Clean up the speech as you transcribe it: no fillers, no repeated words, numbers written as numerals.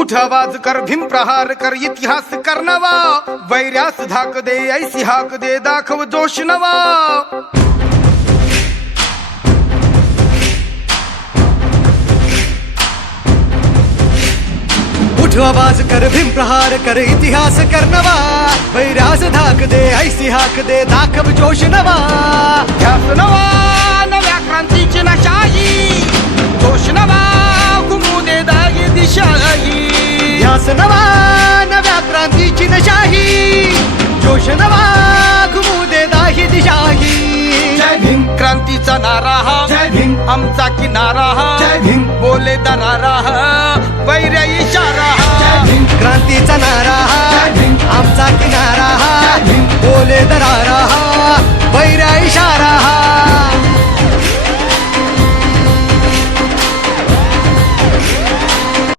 उठ आवाज कर भीम प्रहार कर इतिहास कर नवा वैर्यास धाक दे ऐसी हाक दे दाखव जोश नवा उठ आवाज कर भीम प्रहार कर इतिहास कर नवा वैरास धाक दे ऐसी हाक दे दाखव जोश नवा ध्यास नवा नव्या क्रांतीची नशाही जोश नवा घुमू दे दागी दिशाही ध्यास नवा नव्या क्रांतीची नशाही जोश नवा घुमू दे दाही दिशाही जय भीम क्रांतीचा नारा हा जय भीम आमचा किनारा हा जय भीम बोले दरारा हा वैर्य इशारा हा जय भीम क्रांतीचा नारा हा जय भीम आमचा